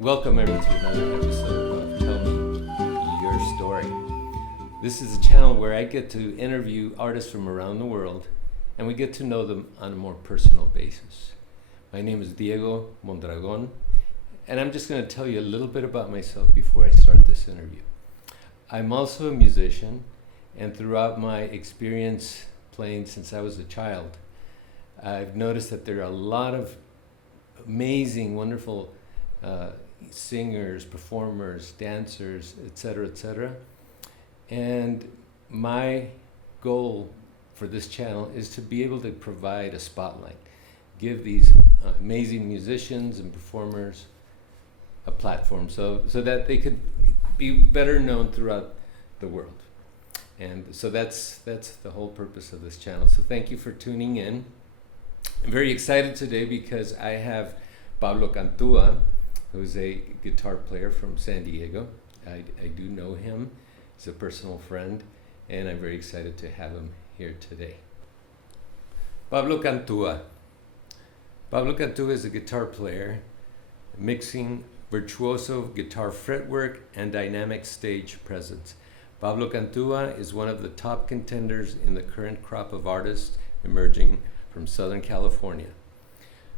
Welcome everyone to another episode of Tell Me Your Story. This is a channel where I get to interview artists from around the world and we get to know them on a more personal basis. My name is Diego Mondragon and I'm just going to tell you a little bit about myself before I start this interview. I'm also a musician, and throughout my experience playing since I was a child, I've noticed that there are a lot of amazing, wonderful singers, performers, dancers, etc. And my goal for this channel is to be able to provide a spotlight, give these amazing musicians and performers a platform so that they could be better known throughout the world. And so that's the whole purpose of this channel. So thank you for tuning in. I'm very excited today because I have Pablo Cantua, who's a guitar player from San Diego. I do know him. He's a personal friend, and I'm very excited to have him here today. Pablo Cantua. Pablo Cantua is a guitar player, mixing virtuoso guitar fretwork and dynamic stage presence. Pablo Cantua is one of the top contenders in the current crop of artists emerging from Southern California.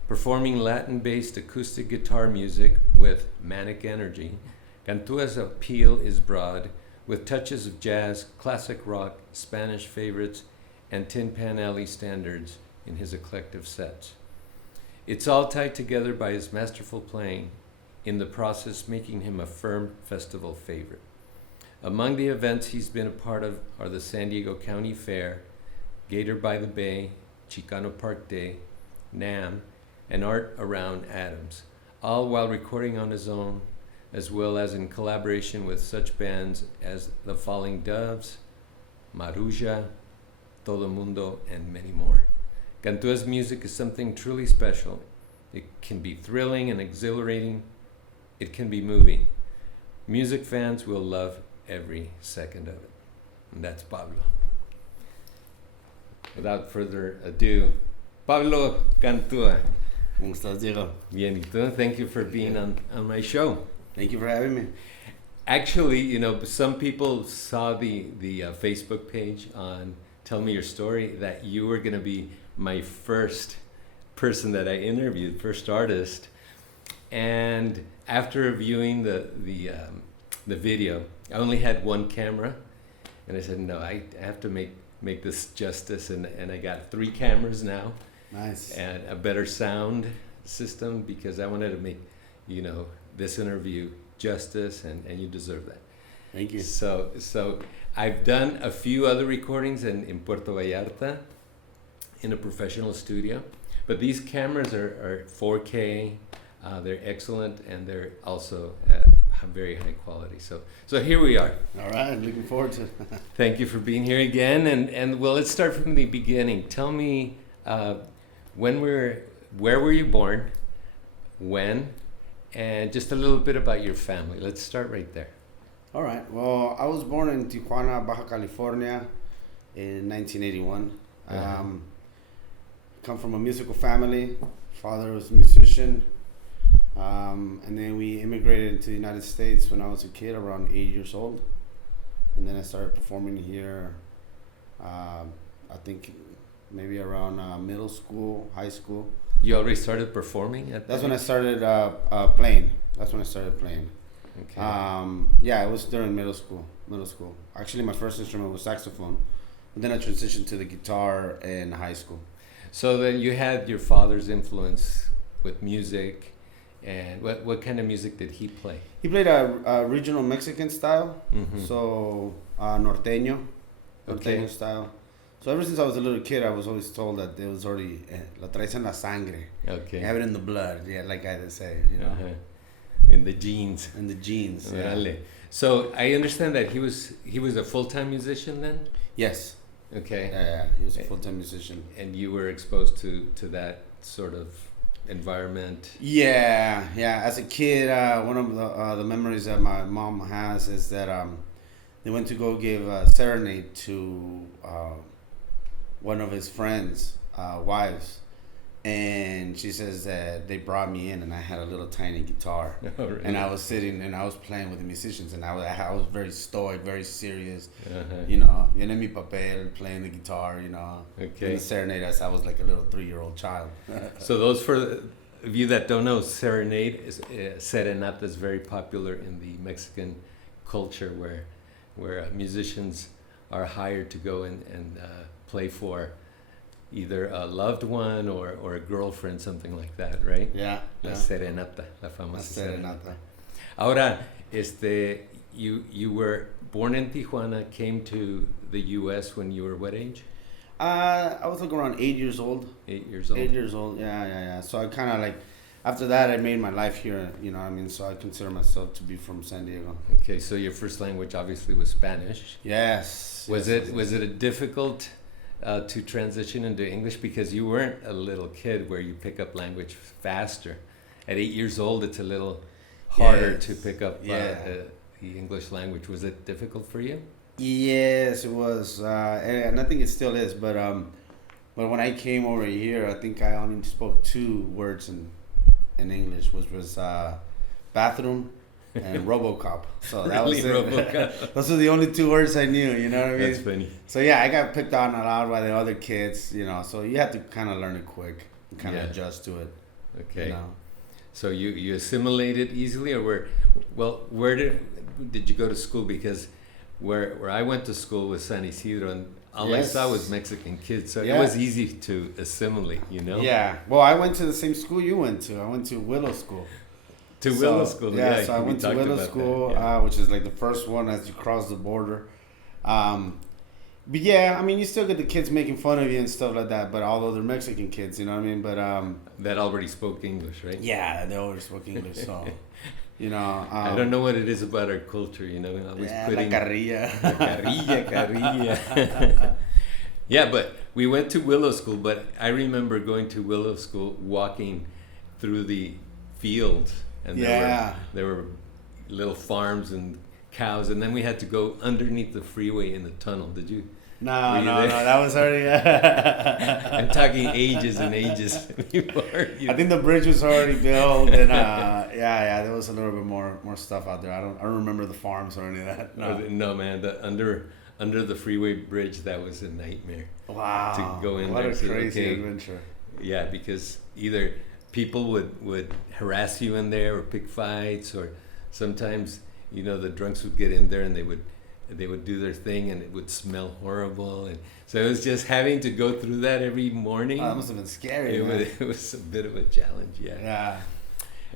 Performing Latin-based acoustic guitar music with manic energy, Cantua's appeal is broad, with touches of jazz, classic rock, Spanish favorites, and Tin Pan Alley standards in his eclectic sets. It's all tied together by his masterful playing, in the process making him a firm festival favorite. Among the events he's been a part of are the San Diego County Fair, Gator by the Bay, Chicano Park Day, NAMM, and Art Around Adams, all while recording on his own, as well as in collaboration with such bands as The Falling Doves, Maruja, Todo Mundo, and many more. Cantua's music is something truly special. It can be thrilling and exhilarating. It can be moving. Music fans will love every second of it. And that's Pablo. Without further ado, Pablo Cantua. ¿Cómo estás, Diego? Bien, y tú? Thank you for being on my show. Thank you for having me. Actually, some people saw the Facebook page on Tell Me Your Story that you were going to be my first person that I interviewed, first artist. And after viewing the video, I only had one camera, and I said, no, I have to make this justice, and I got 3 cameras now. Nice. And a better sound system, because I wanted to make, this interview justice, and you deserve that. Thank you. So I've done a few other recordings in Puerto Vallarta in a professional studio, but these cameras are 4K, they're excellent, and they're also very high quality. So here we are. All right, looking forward to it. Thank you for being here again, and well, let's start from the beginning. Tell me, where were you born, when, and just a little bit about your family. Let's start right there. All right. Well, I was born in Tijuana, Baja California in 1981. Uh-huh. Come from a musical family. Father was a musician. And then we immigrated into the United States when I was a kid, around 8 years old. And then I started performing here, I think maybe around middle school, high school. You already started performing at That's when I started playing. That's when I started playing. Okay. Yeah, it was during middle school. Actually, my first instrument was saxophone. And then I transitioned to the guitar in high school. So then you had your father's influence with music, and what kind of music did he play? He played a regional Mexican style, Mm-hmm. so norteño Okay. style. So ever since I was a little kid, I was always told that it was already la traes en la sangre. Okay. You have it in the blood, yeah, like I say, Uh-huh. In the genes. in the genes. Yeah. Órale. So I understand that he was a full-time musician then? Yes. Okay. Yeah, he was a full-time musician. And you were exposed to that sort of environment. Yeah. As a kid, one of the memories that my mom has is that they went to go give a serenade to one of his friends' wives, And she says that they brought me in and I had a little tiny guitar. Oh, really? And I was sitting and I was playing with the musicians and I was very stoic, very serious. Uh-huh. You know, viene mi papel, playing the guitar, you know. Okay. In the serenade, I was like a little 3-year-old child. So those for you that don't know, serenade is serenata is very popular in the Mexican culture, where musicians are hired to go and play for either a loved one or a girlfriend, something like that, right? Yeah. La yeah. serenata, la La famosa serenata. Ahora, you were born in Tijuana, came to the U.S. when you were what age? I was like around 8 years old. 8 years old. 8 years old, yeah. So I kind of like, after that, I made my life here, you know what I mean? So I consider myself to be from San Diego. Okay, so your first language obviously was Spanish. Yes. Was it a difficult to transition into English because you weren't a little kid where you pick up language faster? At 8 years old, it's a little harder to pick up the English language. Was it difficult for you? Yes, it was, and I think it still is. But when I came over here, I think I only spoke 2 words in English, which was bathroom and RoboCop. So that Really, was it. RoboCop? Those are the only 2 words I knew. You know what I mean? That's funny. So yeah, I got picked on a lot by the other kids. You know, so you have to kind of learn it quick and kind of adjust to it. Okay. You know? So you assimilated easily, or where did you go to school? Because where I went to school was San Ysidro, and all I saw was Mexican kids, so it was easy to assimilate, you know? Yeah. Well, I went to the same school you went to. I went to Willow School. Willow School, yeah. So I went to Willow School, which is like the first one as you cross the border. But yeah, I mean, you still get the kids making fun of you and stuff like that, but although they're Mexican kids, you know what I mean? But that already spoke English, right? yeah, they already spoke English, so you know. I don't know what it is about our culture, you know, always putting la carrilla. carrilla. Yeah, but we went to Willow School, but I remember going to Willow School, walking through the fields, and there were little farms and cows, and then we had to go underneath the freeway in the tunnel. Did you? No, that was already. I'm talking ages and ages before. I think the bridge was already built, and there was a little bit more stuff out there. I don't remember the farms or any of that. No, man, the under the freeway bridge, that was a nightmare. Wow, to go in what there. a crazy adventure. Yeah, because either people would harass you in there or pick fights, or sometimes, you know, the drunks would get in there and they would do their thing and it would smell horrible, and so it was just having to go through that every morning. Oh, that must have been scary. It was a bit of a challenge. Yeah.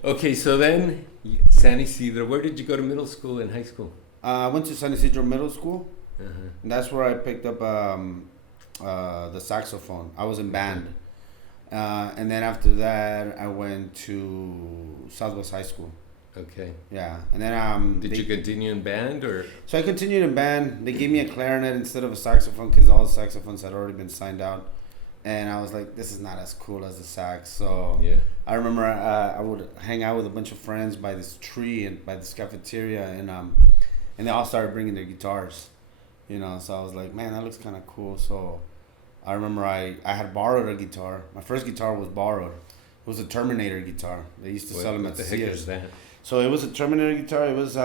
Okay, so then San Ysidro. Where did you go to middle school and high school? I went to San Ysidro Middle School. Uh-huh. And that's where I picked up the saxophone. I was in band. And then after that, I went to Southwest High School. Okay. Yeah, and then Did you continue in band, or? So I continued in band. They gave me a clarinet instead of a saxophone because all the saxophones had already been signed out, and I was like, this is not as cool as the sax. So I remember I would hang out with a bunch of friends by this tree and by this cafeteria, and they all started bringing their guitars, you know. So I was like, man, that looks kind of cool. So I remember I had borrowed a guitar. My first guitar was borrowed. It was a Terminator guitar. They used to sell them at the heck is that? So it was a Terminator guitar. It was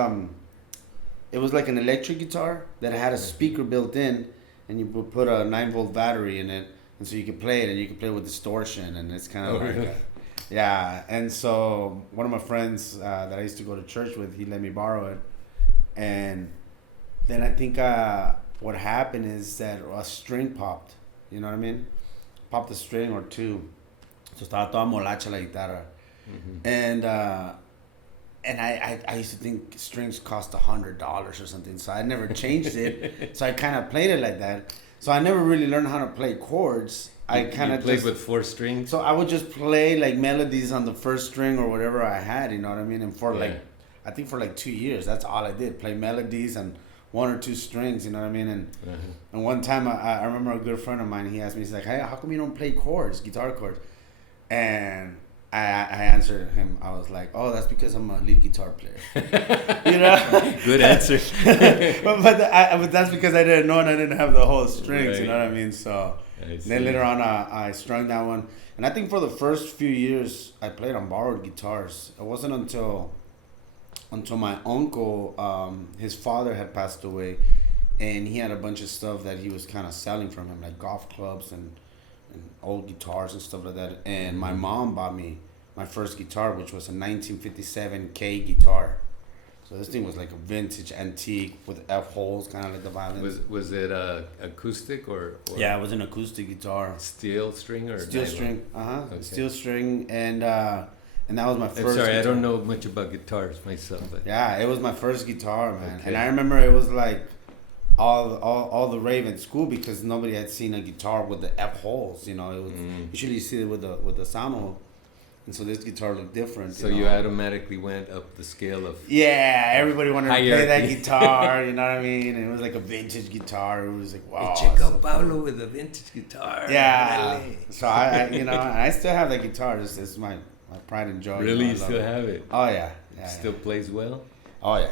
like an electric guitar that had a speaker built in, and you would put a 9-volt battery in it, and so you could play it, and you could play with distortion, and it's kind of yeah. And so one of my friends that I used to go to church with, he let me borrow it, and then I think what happened is that a string popped. You know what I mean? Popped a string or two. So estaba toda molacha la guitarra, and I used to think strings cost $100 or something, so I never changed it. So I kind of played it like that. So I never really learned how to play chords. I kind of played with 4 strings. So I would just play like melodies on the first string or whatever I had, you know what I mean? And for I think for like 2 years, that's all I did, play melodies and 1 or 2 strings, you know what I mean? And one time I remember a good friend of mine, he asked me, he's like, hey, how come you don't play chords, guitar chords? And I answered him. I was like, "Oh, that's because I'm a lead guitar player." You know. Good answer. but that's because I didn't know and I didn't have the whole strings. Right. You know what I mean? So I see. then later on, I strung that one, and I think for the first few years I played on borrowed guitars. It wasn't until my uncle, his father had passed away, and he had a bunch of stuff that he was kind of selling from him, like golf clubs and old guitars and stuff like that. And my mom bought me my first guitar, which was a 1957 K guitar. So this thing was like a vintage antique with F holes, kind of like the violins. Was it acoustic or Yeah, it was an acoustic guitar. steel string or Steel nylon? string, Okay. steel string, and that was my I'm first. sorry, guitar. I don't know much about guitars myself, but Yeah, it was my first guitar, man. Okay. And I remember it was like all the rave at school because nobody had seen a guitar with the F holes. You know, it was usually you see it with the sound hole, and so this guitar looked different. so know? you automatically went up the scale of Yeah, everybody wanted to play that Hierarchy. guitar. You know what I mean? And it was like a vintage guitar. It was like wow. Hey, check so out Pablo with a vintage guitar. Yeah. Really? So I you know, and I still have that guitar. It's my pride and joy. Really, I you love still it. have it? Oh yeah. Yeah. Still plays well? Oh yeah.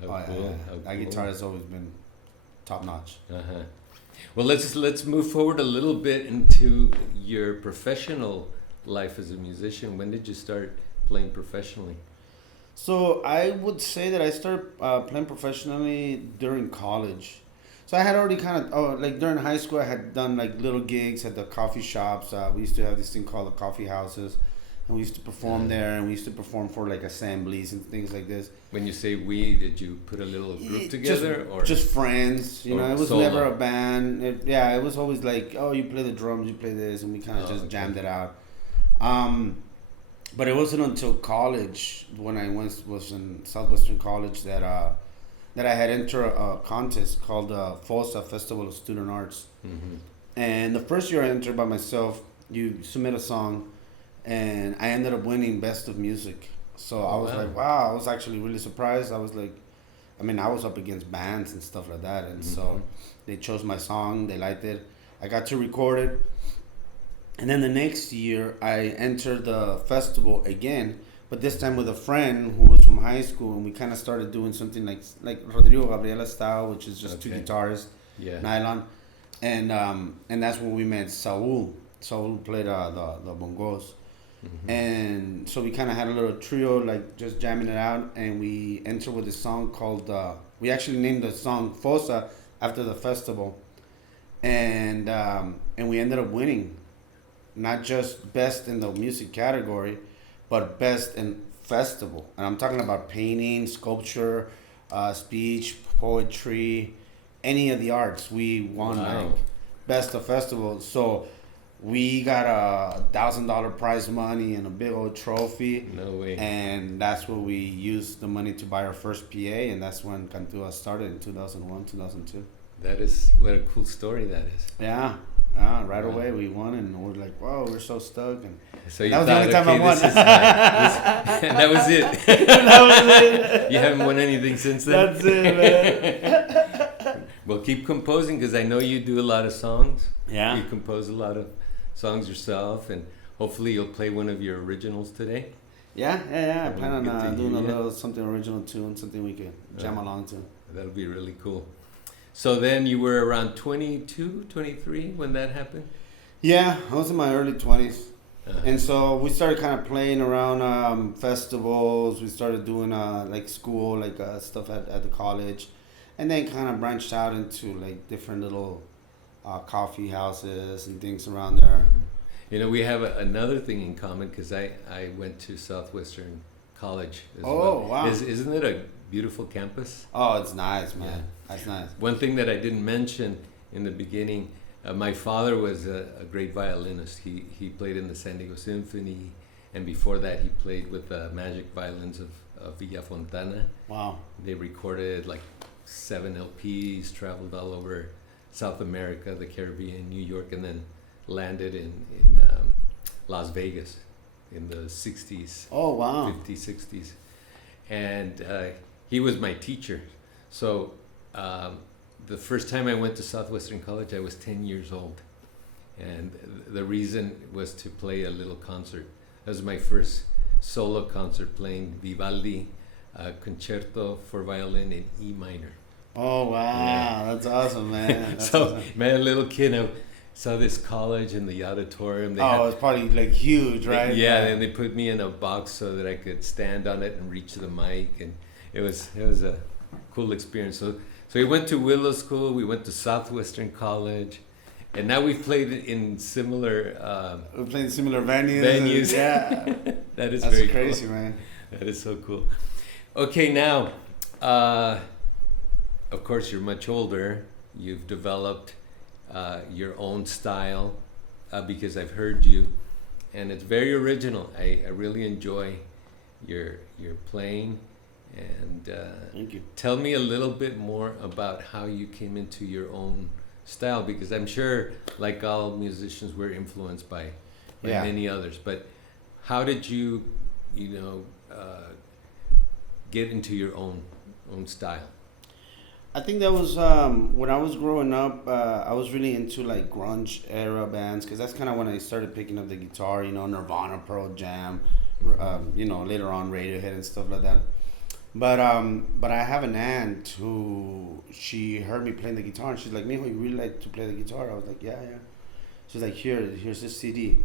How Oh yeah. cool. yeah. How That cool. guitar has always been top notch. Uh-huh. Well, let's move forward a little bit into your professional life as a musician. When did you start playing professionally? So I would say that I started playing professionally during college. So I had already kind of like during high school I had done like little gigs at the coffee shops. We used to have this thing called the coffee houses, and we used to perform there, and we used to perform for like assemblies and things like this. When you say we, did you put a little group together or just friends? You or know, it was solo? never a band. It was always like, oh, you play the drums, you play this, and we kind of just okay. jammed it out. But it wasn't until college when I was in Southwestern College that I had entered a contest called the FOSA Festival of Student Arts. Mhm. And the first year I entered by myself, you submit a song, and I ended up winning Best of Music. So I was wow. like, wow, I was actually really surprised. I was like, I mean, I was up against bands and stuff like that. And so they chose my song, they liked it. I got to record it. And then the next year, I entered the festival again, but this time with a friend who was from high school, and we kind of started doing something like Rodrigo Gabriela style, which is just two Okay. guitarists, Yeah. nylon, and that's when we met Saul. Saul played the bongos, and so we kind of had a little trio, like just jamming it out, and we entered with a song called. We actually named the song Fosa after the festival, and we ended up winning. Not just best in the music category, but best in festival. And I'm talking about painting, sculpture, speech, poetry, any of the arts. We won Wow. like best of festival. So we got $1,000 prize money and a big old trophy. No way. And that's where we used the money to buy our first PA, and that's when Cantua started in 2001, 2002. That is what a cool story that is. Yeah. Right Wow. away we won, and we're like, "Whoa, we're so stoked!" And So you that was the thought, only time I okay, won. this is and that was it. That was it. You haven't won anything since then. That's it, man. Well, keep composing because I know you do a lot of songs. Yeah. You compose a lot of songs yourself, and hopefully you'll play one of your originals today. Yeah. I We'll plan get to on doing a hear you. little something original tune, something we could jam along to. That'll be really cool. So then you were around 22, 23 when that happened? Yeah, I was in my early 20s. Uh-huh. And so we started kind of playing around festivals. We started doing like school, like stuff at the college. And then kind of branched out into like different little coffee houses and things around there. You know, we have another thing in common because I went to Southwestern College as well. Oh, wow. Isn't it a beautiful campus? Oh, it's nice, man. Yeah. That's nice. One thing that I didn't mention in the beginning, my father was a great violinist. He played in the San Diego Symphony, and before that he played with the magic violins of Villa Fontana. Wow. They recorded like 7 LPs, traveled all over South America, the Caribbean, New York, and then landed in Las Vegas in the 60s. Oh, wow. 50s, 60s. And he was my teacher. So the first time I went to Southwestern College, I was 10 years old. And the reason was to play a little concert That was my first solo concert playing Vivaldi Concerto for Violin in E minor. Oh wow, Yeah. that's awesome, man. That's So, awesome. man, a little kid, I saw this college in the auditorium. They had, It's probably like huge, right? yeah, and they put me in a box so that I could stand on it and reach the mic, and it was a cool experience. So we went to Willow School, we went to Southwestern College, and now we've played in similar We're playing similar venues. venues. Yeah, That is that's very crazy, cool. man. That is so cool. Okay, now, of course, you're much older. You've developed your own style because I've heard you, and it's very original. I really enjoy your playing. And Thank you. tell me a little bit more about how you came into your own style, because I'm sure, like all musicians, we're influenced by Yeah. many others. But how did you get into your own style? I think that was when I was growing up. I was really into like grunge era bands because that's kind of when I started picking up the guitar. Nirvana, Pearl Jam, later on Radiohead and stuff like that. But I have an aunt who she heard me playing the guitar and she's like, "Mijo, you really like to play the guitar?" I was like, "Yeah, yeah." She's like, "Here's this CD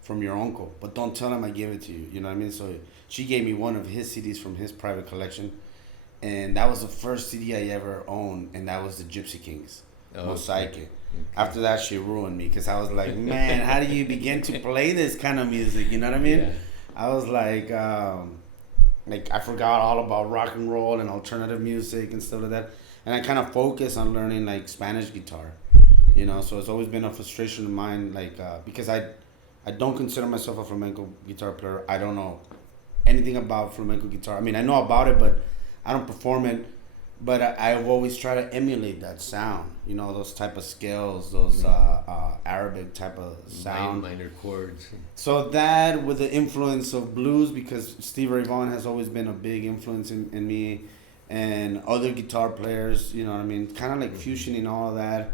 from your uncle, but don't tell him I gave it to you." You know what I mean? So she gave me one of his CDs from his private collection, and that was the first CD I ever owned, and that was the Gypsy Kings, Mosaic. Okay. After that, she ruined me because I was like, "Man, how do you begin to play this kind of music?" You know what I mean? Yeah. I was like I forgot all about rock and roll and alternative music and stuff like that, and I kind of focused on learning like Spanish guitar, So it's always been a frustration of mine, like because I don't consider myself a flamenco guitar player. I don't know anything about flamenco guitar. I mean, I know about it, but I don't perform it. But I've always tried to emulate that sound, those type of scales, those Arabic type of sound. Minor chords. So that with the influence of blues, because Steve Ray Vaughan has always been a big influence in me, and other guitar players, kind of like fusioning all of that.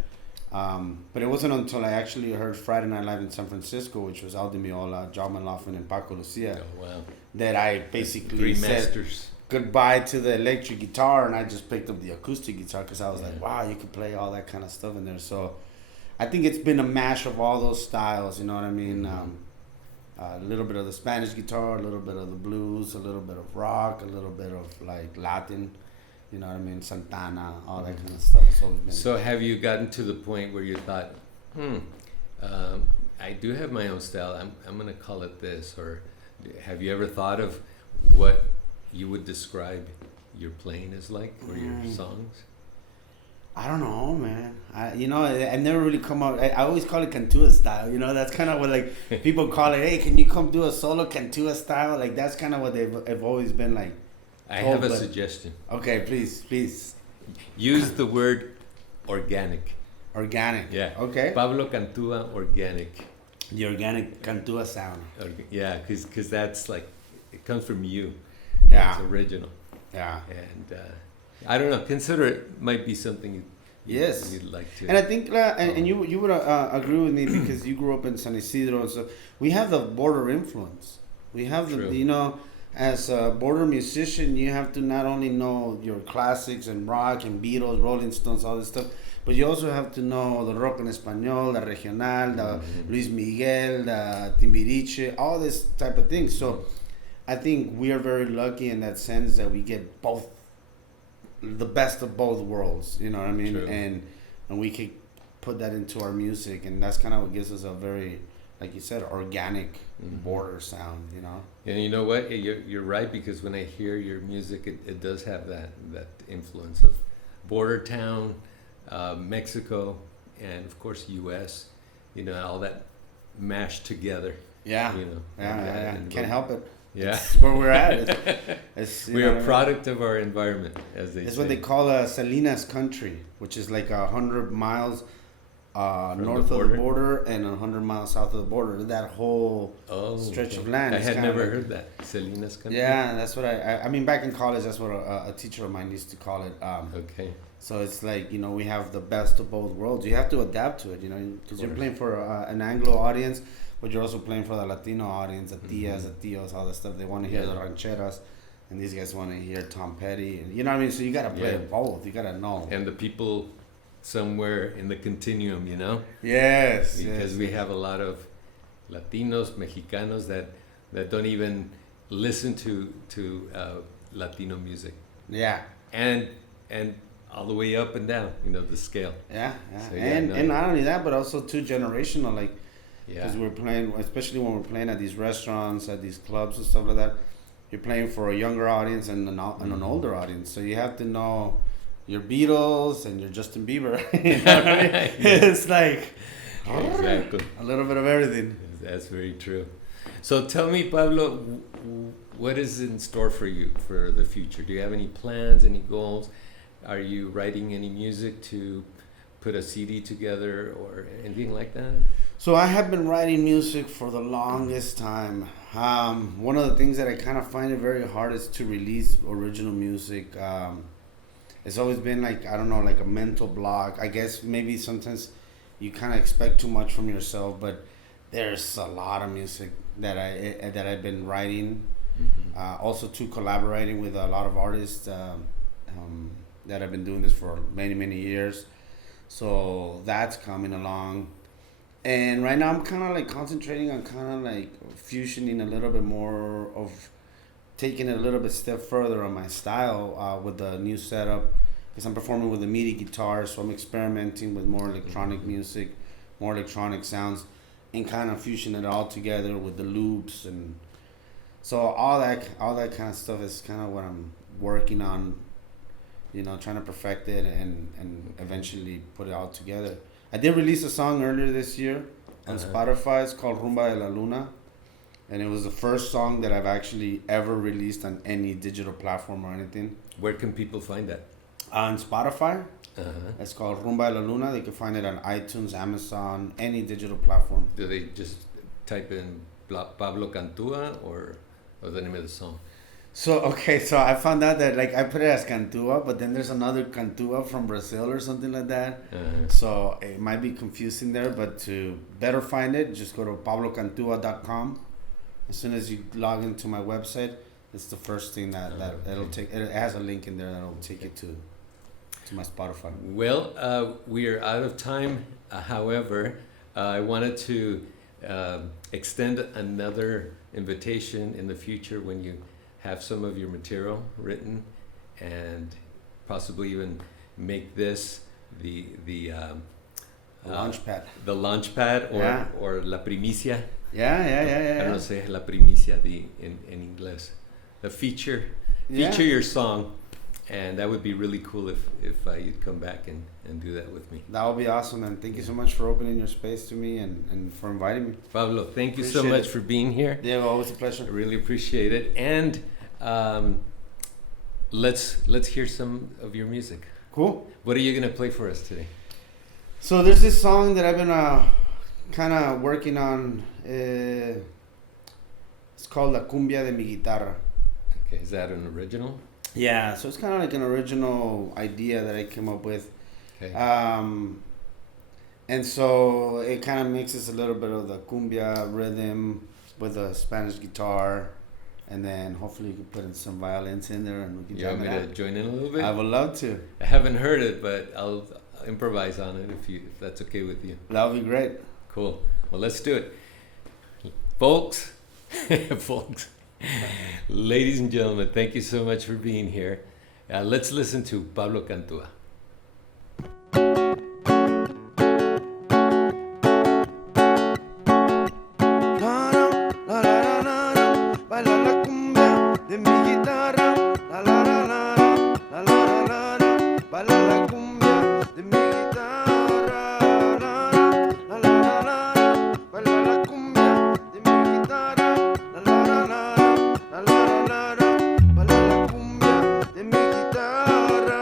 But it wasn't until I actually heard Friday Night Live in San Francisco, which was Al Di Meola, John McLaughlin, and Paco Lucia, Oh, wow. that I basically Three said masters. goodbye to the electric guitar, and I just picked up the acoustic guitar because I was like, wow, you could play all that kind of stuff in there. So I think it's been a mash of all those styles, you know what I mean? A little bit of the Spanish guitar, a little bit of the blues, a little bit of rock, a little bit of like Latin, you know what I mean? Santana, all that kind of stuff. It's always been. So have you gotten to the point where you thought, I do have my own style, I'm going to call it this, or have you ever thought of what you would describe your playing as like, or your songs? I don't know, man. I've never really come up. I always call it Cantua style. That's kind of what like people call it. Hey, can you come do a solo Cantua style? Like that's kind of what they've always been like. I have a suggestion. Okay, please. Use the word organic. Organic. Yeah. Okay. Pablo Cantua, organic. The organic Cantua sound. Yeah, because that's like, it comes from you. Yeah. It's original. Yeah. And I don't know, consider it might be something Yes. you'd like to. And I think, and you would agree with me because you grew up in San Ysidro, and so we have the border influence. We have the, as a border musician, you have to not only know your classics and rock and Beatles, Rolling Stones, all this stuff, but you also have to know the rock en español, the regional, the Luis Miguel, the Timbiriche, all this type of things. So I think we are very lucky in that sense that we get both, the best of both worlds, you know what I mean? True. And we can put that into our music, and that's kind of what gives us a very, like you said, organic border sound, And you know what? You're right, because when I hear your music, it does have that influence of border town, Mexico, and of course U.S. All that mashed together. Yeah. Yeah. Can't help it. Yeah. It's where we're at. We're a product of our environment, as they say. It's what they call Salinas country, which is like 100 miles north of the border and 100 miles south of the border. That whole stretch of land. I had never heard that. Salinas country? Yeah, that's what I mean, back in college, that's what a teacher of mine used to call it. Okay. So it's like, you know, we have the best of both worlds. You have to adapt to it, you know, because you're playing for an Anglo audience, but you're also playing for the Latino audience, the tias, the tios, all that stuff. They want to hear the rancheras, and these guys want to hear Tom Petty. And, you know what I mean? So you got to play both. You got to know. And the people somewhere in the continuum, you know? Yes. Because we have a lot of Latinos, Mexicanos that don't even listen to Latino music. Yeah. And all the way up and down, you know, the scale. Yeah. So, and not only that, but also too generational, like, because we're playing, especially when we're playing at these restaurants, at these clubs and stuff like that, you're playing for a younger audience and an older audience. So you have to know your Beatles and your Justin Bieber. You know what I mean? It's like exactly a little bit of everything. That's very true. So tell me, Pablo, what is in store for you for the future? Do you have any plans, any goals? Are you writing any music to put a CD together or anything like that? So I have been writing music for the longest time. One of the things that I kind of find it very hard is to release original music. It's always been like, I don't know, like a mental block. I guess maybe sometimes you kind of expect too much from yourself, but there's a lot of music that I've been writing. Also to collaborating with a lot of artists that have been doing this for many years. So that's coming along. And right now I'm kind of like concentrating on kind of like fusioning a little bit more of taking it a little bit step further on my style with the new setup, because I'm performing with a MIDI guitar, so I'm experimenting with more electronic music, more electronic sounds, and kind of fusioning it all together with the loops. And so all that kind of stuff is kind of what I'm working on, you know, trying to perfect it and eventually put it all together. I did release a song earlier this year on Spotify. It's called Rumba de la Luna. And it was the first song that I've actually ever released on any digital platform or anything. Where can people find that? On Spotify. It's called Rumba de la Luna. They can find it on iTunes, Amazon, any digital platform. Do they just type in Pablo Cantua or the name of the song? So I found out that like I put it as Cantua, but then there's another Cantua from Brazil or something like that. So it might be confusing there, but to better find it, just go to pablocantua.com. As soon as you log into my website, it's the first thing that it'll take. It has a link in there that'll take it to my Spotify. Well, we are out of time. However, I wanted to extend another invitation in the future when you have some of your material written, and possibly even make this the launch pad. The launch pad or la primicia. Yeah. I don't know, say la primicia in English. The feature your song, and that would be really cool if you'd come back and do that with me. That would be awesome, and thank you so much for opening your space to me and for inviting me. Pablo, thank you so much for being here. Yeah, well, always a pleasure. I really appreciate it. And let's hear some of your music. Cool. What are you gonna play for us today? So there's this song that I've been kind of working on. It's called La Cumbia De Miguitara. Okay, is that an original? Yeah, so it's kind of like an original idea that I came up with. Okay. And so it kind of mixes a little bit of the cumbia rhythm with a Spanish guitar, and then hopefully you can put in some violins in there and we can jam it out. You want me to join in a little bit? I would love to. I haven't heard it, but I'll improvise on it if that's okay with you. That would be great. Cool. Well, let's do it. Folks, ladies and gentlemen, thank you so much for being here. Let's listen to Pablo Cantua. Baila la cumbia de mi guitarra, la la la la la la la la la. Baila la cumbia de mi guitarra, la la la la la. Baila la cumbia de mi guitarra, la la la la la la la la. Baila la cumbia de mi guitarra.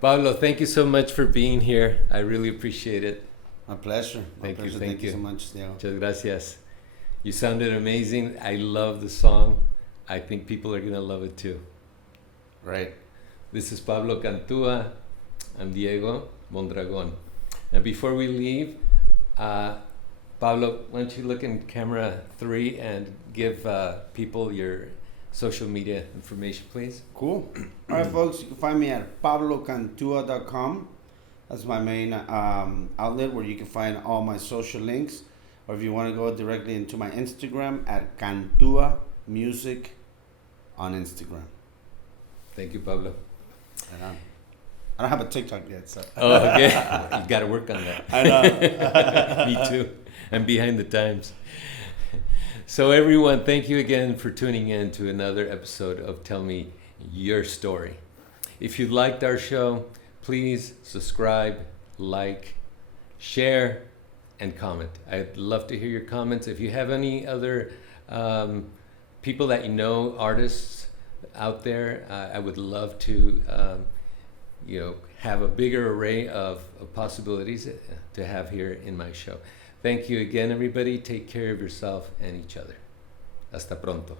Pablo, thank you so much for being here. I really appreciate it. My pleasure. Thank you. Thank you so much, Diego. Muchas gracias. You sounded amazing. I love the song. I think people are going to love it too. Right. This is Pablo Cantua. I'm Diego Mondragon. Now, before we leave, Pablo, why don't you look in camera 3 and give people your social media information, please? Cool. All right, folks, you can find me at pablocantua.com. That's my main outlet where you can find all my social links. Or if you want to go directly into my Instagram, at Cantua Music on Instagram. Thank you, Pablo. And I don't have a TikTok yet, so. Oh, okay. You got to work on that. I know. Me too. I'm behind the times. So everyone, thank you again for tuning in to another episode of Tell Me Your Story. If you liked our show, please subscribe, like, share, and comment. I'd love to hear your comments. If you have any other people that you know, artists out there, I would love to have a bigger array of possibilities to have here in my show. Thank you again, everybody. Take care of yourself and each other. Hasta pronto.